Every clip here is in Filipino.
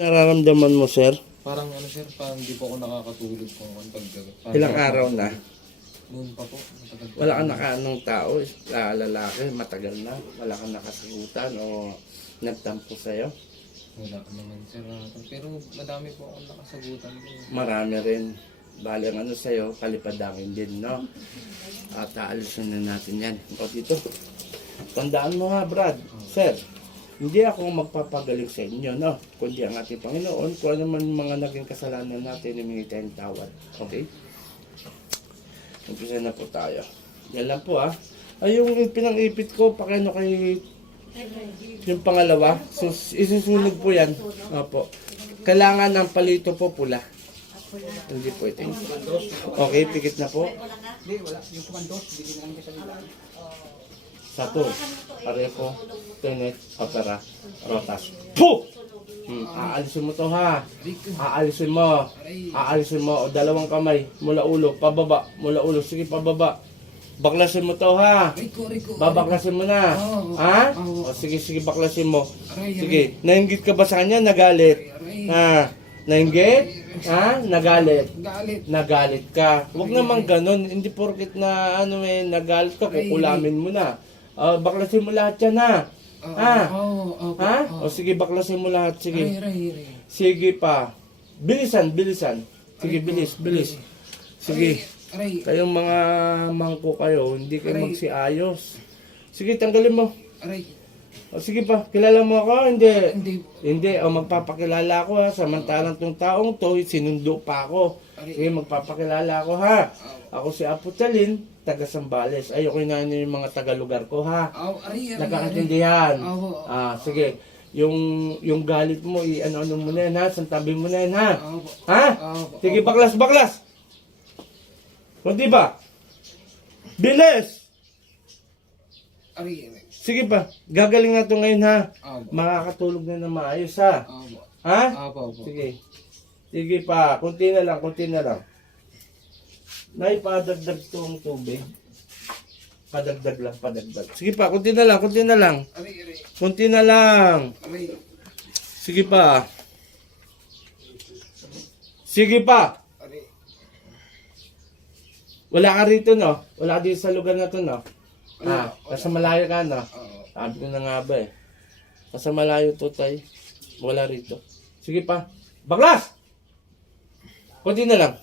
Nararamdaman mo, sir? Parang ano sir, parang hindi po ako nakakatulog kung ano pag parang- Ilang araw na? Noon pa po. matagal. Wala kang nakaanong tao, ah, lalaki, matagal na. Wala kang nakasagutan o nagtampo sa'yo. Wala ka naman sir. ah, Pero madami po akong nakasagutan po. Marami rin. Bali ang ano sa'yo, kalipadangin din, no? At aalisin na natin yan. O dito. Tandaan mo ha, Brad. Sir, hindi ako magpapagaling sa inyo, no? Kundi ang ating Panginoon, kung ano man mga naging kasalanan natin, humingi tayong tawad. Okay? Umpisa na po tayo. Yan lang po ah. Ay, yung pinang-ipit ko, pakiano kay yung pangalawa. So, isusunog po yan. Opo. Kailangan ng palito po pula. Hindi po ito. Okay, pikit na po. Hindi, wala. Yung kumandos, bigyan na lang sa Sato, pareho, tenet, opera, rotas. Po! Hmm, aalisin mo to ha. Aalisin mo. Aalisin mo. O, dalawang kamay. Mula ulo. Pababa. Mula ulo. Sige, pababa. Baklasin mo to ha. Babaklasin mo na. Ha? O sige, sige, baklasin mo. Sige, nainggit ka ba sa kanya? Nagalit. Ha? Nainggit? Ha? Nagalit. Galit. Nagalit ka. Huwag naman ganun. Hindi porket na ano eh, nagalit ka, kukulamin mo na. Ah, baklasin mo lahat yan ha. Oo, Ha? Oo, oo, Ha? oo. O sige, baklasin mo lahat. Sige. aray, aray. Sige pa. Bilisan, bilisan. Sige, bilis, bilis. Sige. Aray, Kayong mga mangko kayo, hindi kayo Aray. magsiayos. Sige, tanggalin mo. aray. O sige pa, kilala mo ako? Hindi. Hindi. Hindi, o magpapakilala ako ha. Samantalang tong taong to, sinundo pa ako. Sige, magpapakilala ako ha. Ako si Apo Talin, taga Sambales. Ayoko na yung mga taga-lugar ko ha. Aw, aray, aray, aray. Nagkakaintindihan. Oo. Ah, sige. Yung yung galit mo, i-ano-ano mo na yan ha. Santabi mo na yan ha. Oo. Ha? Oo. Sige, baklas, baklas! O di ba? Bilis! Aray, aray. Sige pa, gagaling na to ngayon ha. Aw, Makakatulog na na maayos ha. aw, Ha? aw, aw. Sige. Sige pa, kunti na lang, kunti na lang. Naipadagdag tong tubig. Padagdag lang, padagdag. Sige pa, kunti na lang, kunti na lang. Aray, aray. Kunti na lang. Aray. Sige pa. Sige pa. Aray. Wala ka rito, no? Wala ka dito sa lugar na to, no? Wala, Ah, nasa malayo ka? Oo. Sabi ko na nga ba eh. Nasa malayo to, tay. Wala rito. Sige pa. Baklas! Kunti na lang.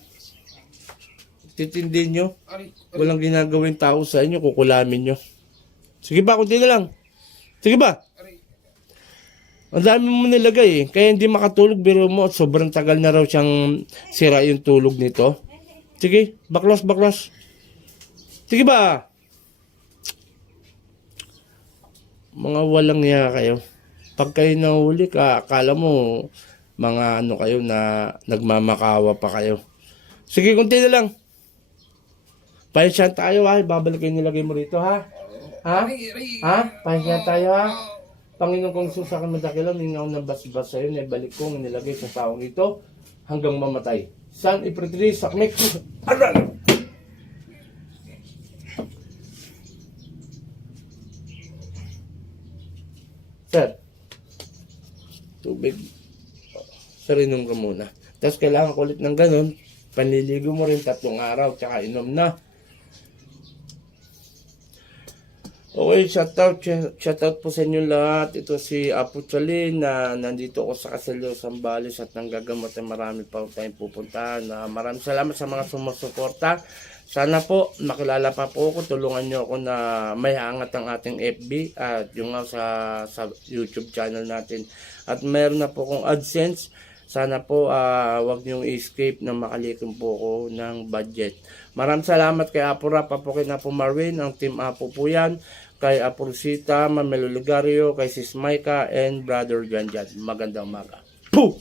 Titindi nyo. Walang ginagawin tao sa inyo, kukulamin nyo. Sige ba, kunti na lang. Sige ba? Ang dami mo nilagay eh. Kaya hindi makatulog, biro mo. Sobrang tagal na raw siyang sira yung tulog nito. Sige, baklas, baklas. Sige ba? Mga walang niya kayo. Pag kayo nahuli ka, akala mo mga ano kayo na nagmamakawa pa kayo. Sige, kunti na lang. Pahinsyan tayo ha. Babalik yung nilagay mo rito ha. Ha? Ha? Pahinsyan tayo ha. Panginoon kong sa akin madakilang, ningaw ng basbas sa'yo, na ibalik kong nilagay sa taong ito hanggang mamatay. San ipritri sakmik. Aral! Sir, tubig. Sir, inom ka muna. Tapos kailangan ko ulit ng ganun. Panliligo mo rin tatlong araw, tsaka inom na. Okay, shoutout, shoutout po sa inyo lahat. Ito si Apo Chalin na nandito ako sa Casalyo, Sambales at nanggagamot na marami pa tayong pupuntahan. Na maraming salamat sa mga sumusuporta. Sana po makilala pa po ako, tulungan niyo ako na may angat ang ating FB at yung nga sa, sa YouTube channel natin. At meron na po akong AdSense. Sana po ah, wag niyong escape na makalikom po ako ng budget. Maraming salamat kay Apo Rap, Apo kay Apo Marvin, ang team Apo po yan. Kay Apo Rosita, Mamelo Lugario, kay Sis Maika, and Brother Janjan. Magandang umaga. Puh!